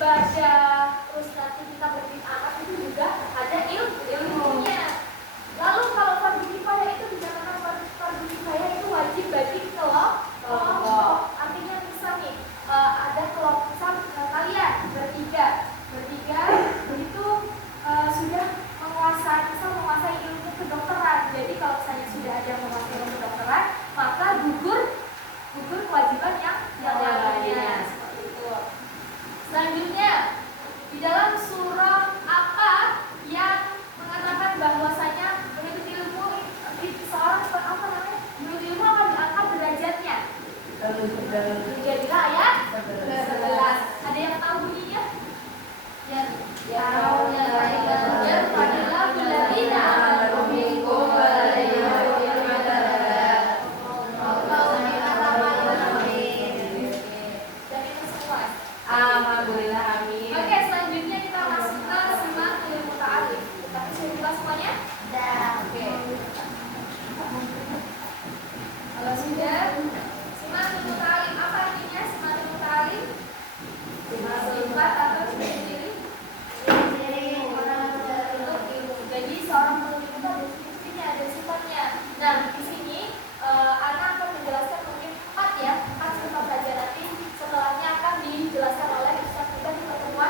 ibadah, terus nanti kita berdidik anak itu juga ada ilmunya. Lalu kalau fardu kifayah itu dikatakan fardu kifayah itu wajib bagi kelompok. Artinya misal nih ada kelompok misal kalian bertiga itu sudah menguasai ilmu kedokteran. Jadi kalau misalnya sudah ada menguasai ilmu kedokteran, maka gugur kewajiban yang lainnya. Seperti itu. Selanjutnya, di dalam surah apa yang mengatakan bahwasanya menuntut ilmu seorang menuntut ilmu akan diangkat derajatnya? Jadilah ayat 11. Ada yang tahu bunyinya? Alhamdulillah, amin. Oke, selanjutnya kita masuk ke simatul muta'alim. Tapi sudah dibahas semuanya? Oke. Kalau sudah, simatul muta'alim apa artinya simatul muta'alim? Sifat atau ciri-ciri? Jadi seorang penuntut itu ada ciri-cirinya, ada sifatnya. Nah, di sini Ana akan menjelaskan mungkin 4 sifat saja, nanti setelahnya akan dijelaskan oleh Ustaz kita di pertemuan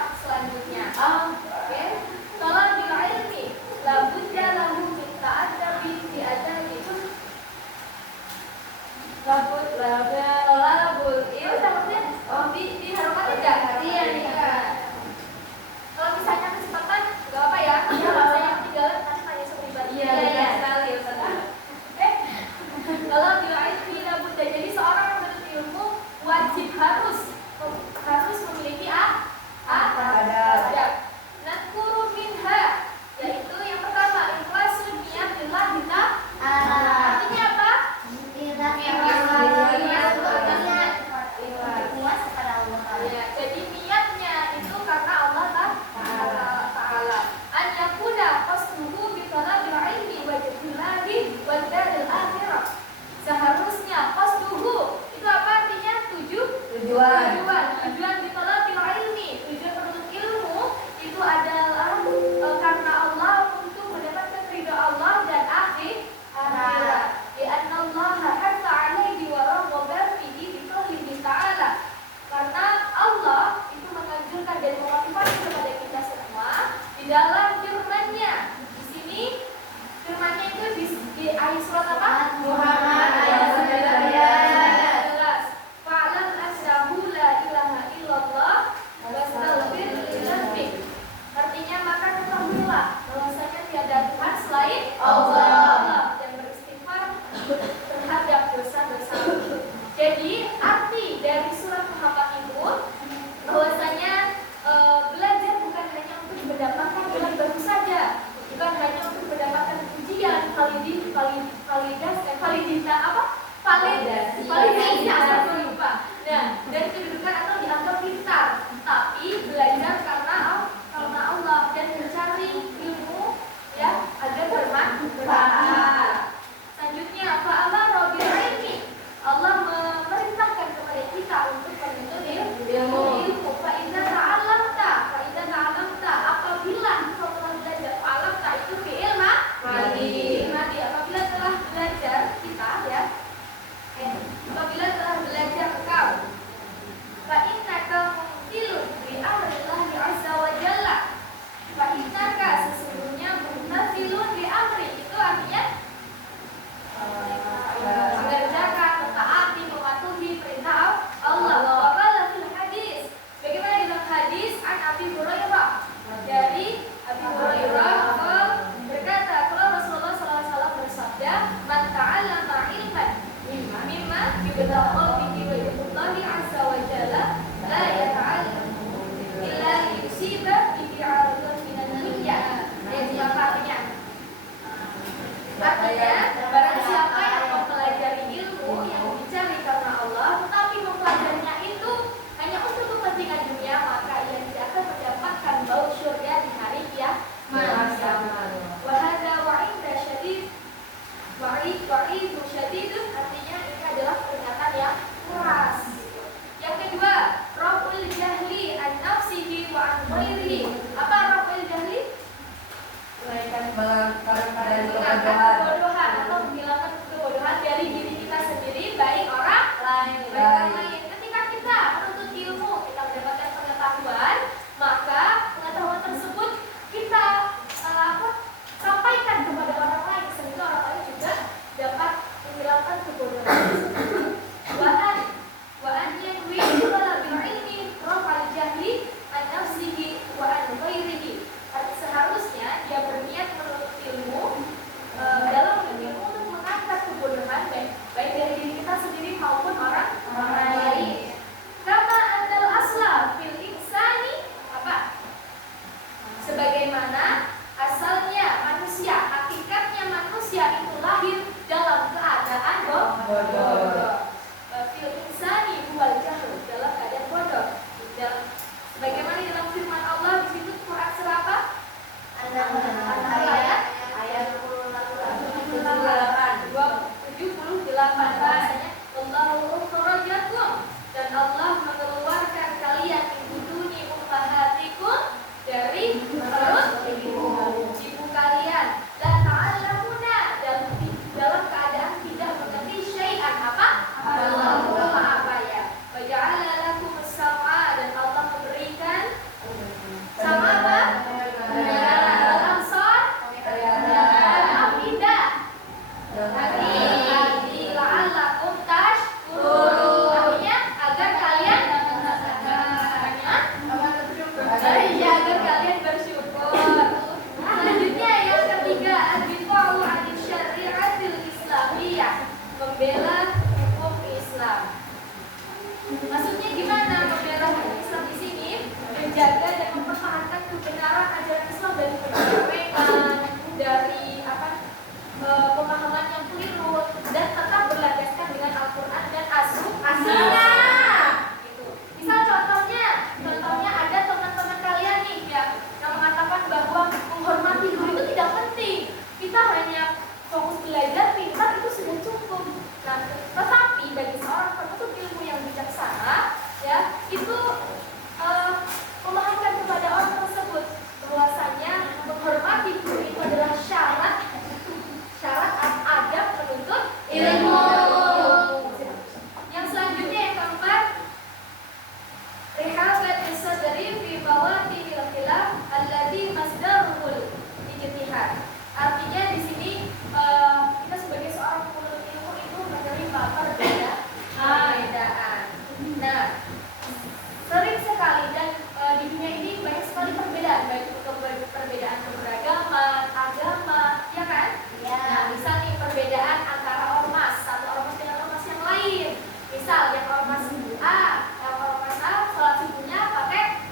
rihabat sadri fi mawaqil khilaf alladhi masdaruhul ijtihad. Artinya di sini kita sebagai seorang penuntut ilmu itu menerima perbedaan. Nah, sering sekali dan di dunia ini banyak sekali perbedaan, baik itu perbedaan keberagaman, agama, ya kan? Ya. Nah, misal nih perbedaan antara ormas, satu ormas dengan ormas yang lain. Misal yang ormas A sholat subuhnya pakai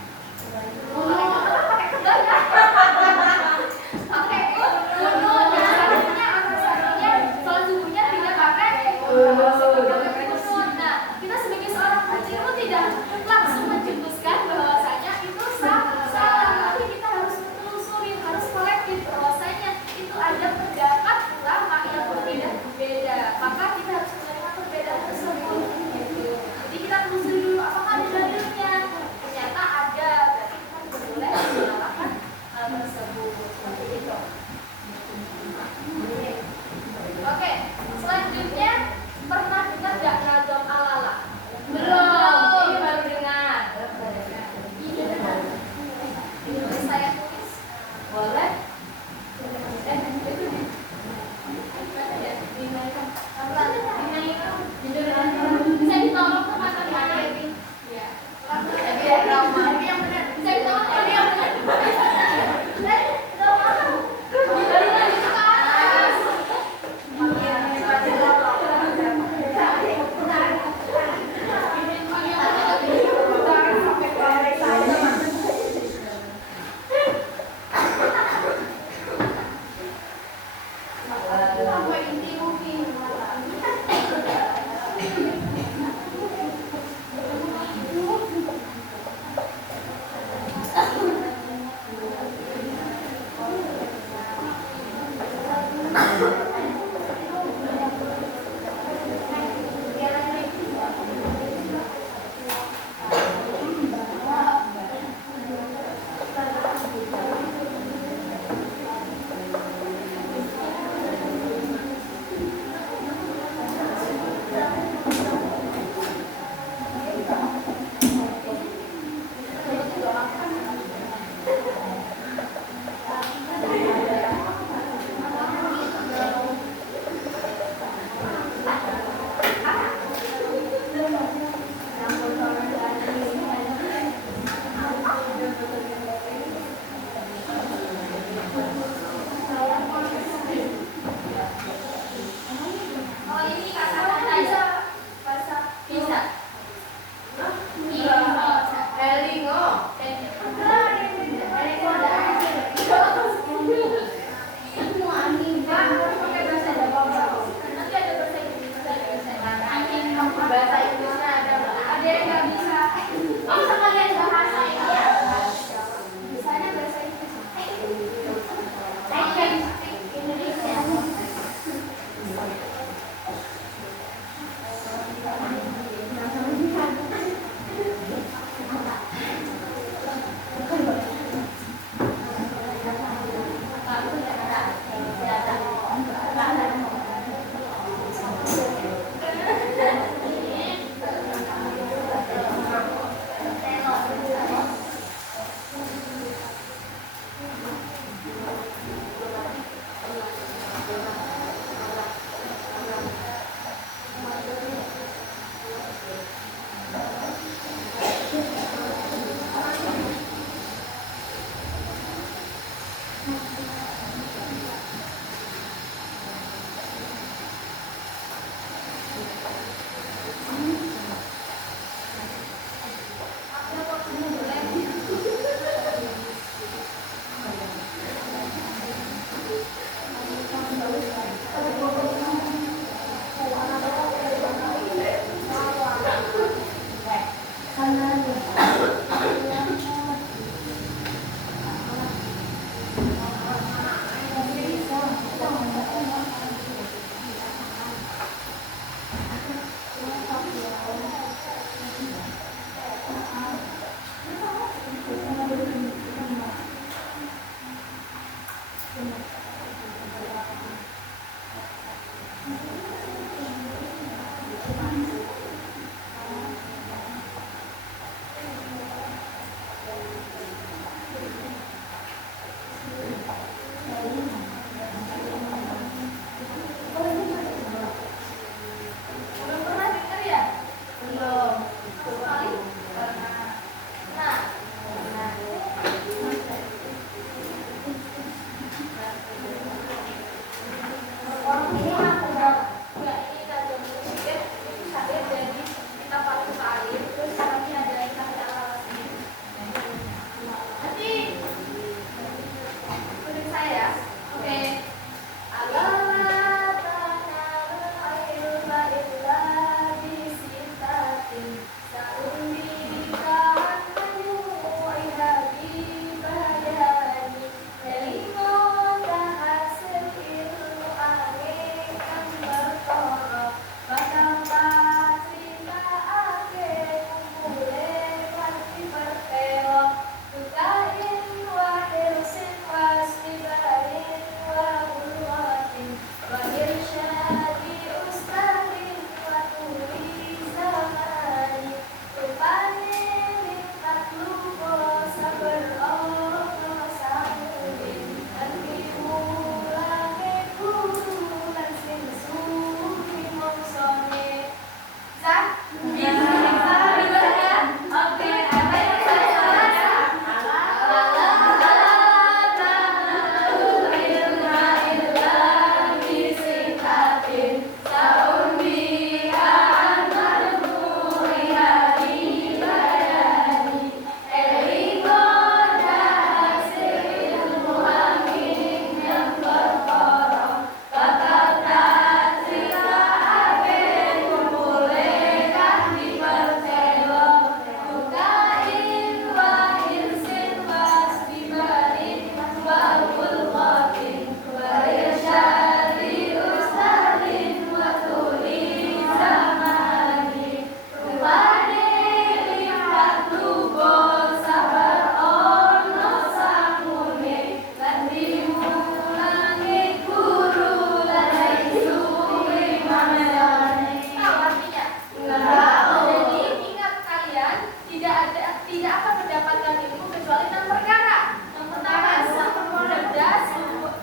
tidak akan mendapatkan ilmu kecuali 6 perkara. Yang pertama,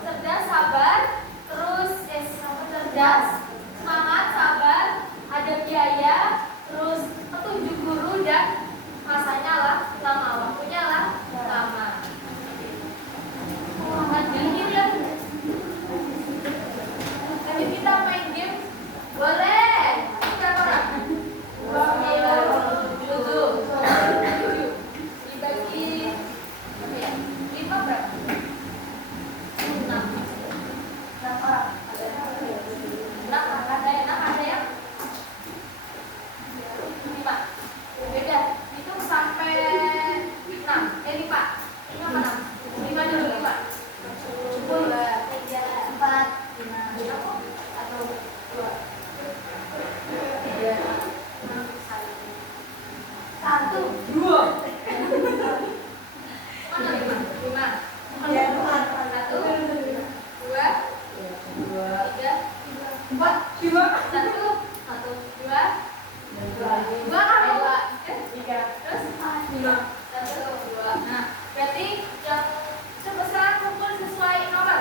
cerdas, sabar, terus cerdas, semangat, sabar, ada biaya, terus petunjuk guru dan masanya lah lama, waktunya lah lama. Lanjut ya. Ayo kita main game. Boleh. Berapa orang? 7. Dibagi apa ya? 5 berapa? 6. 6 orang. 6 ada yang 5. Beda. Itu sampai 6. 5. 5 apa 6? 5 dulu 5. 2, 3, 4, 5. Atau 2. 3, 1, 2. Mana 5? 5. 1, 2, 3, 4, 5. 1, 2, 2 kamu? 3. Terus 5. 1, 2. Nah, berarti yang sekarang kumpul sesuai nomor.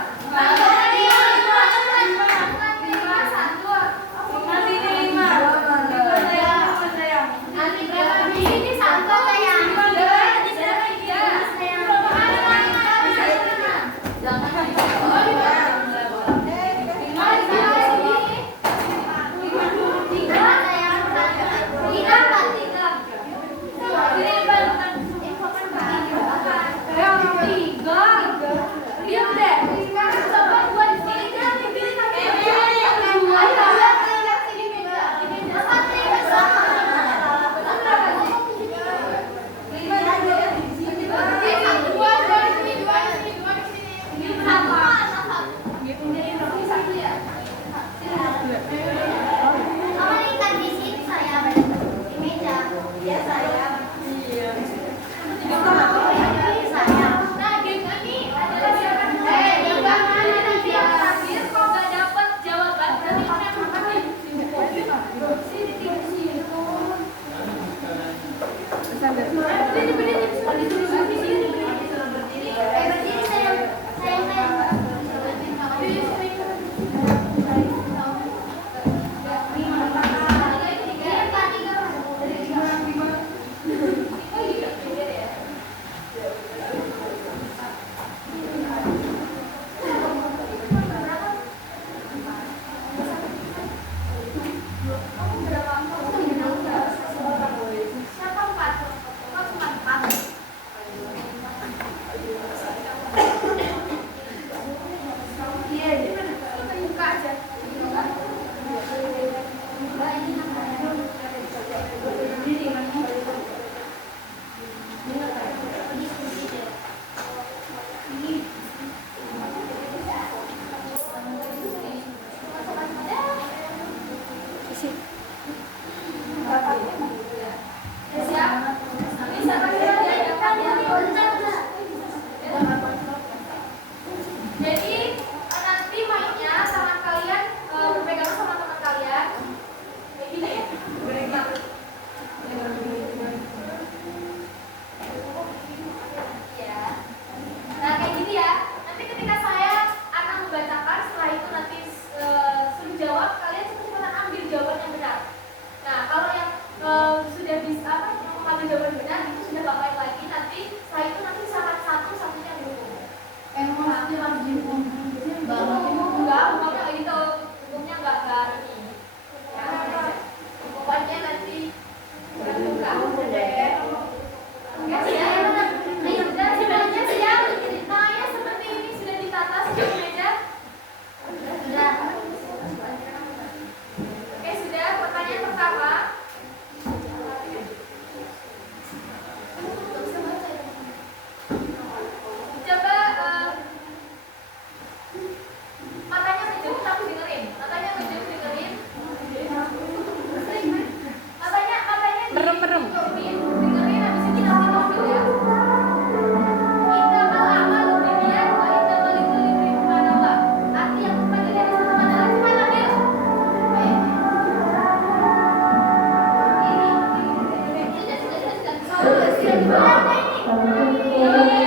Selamat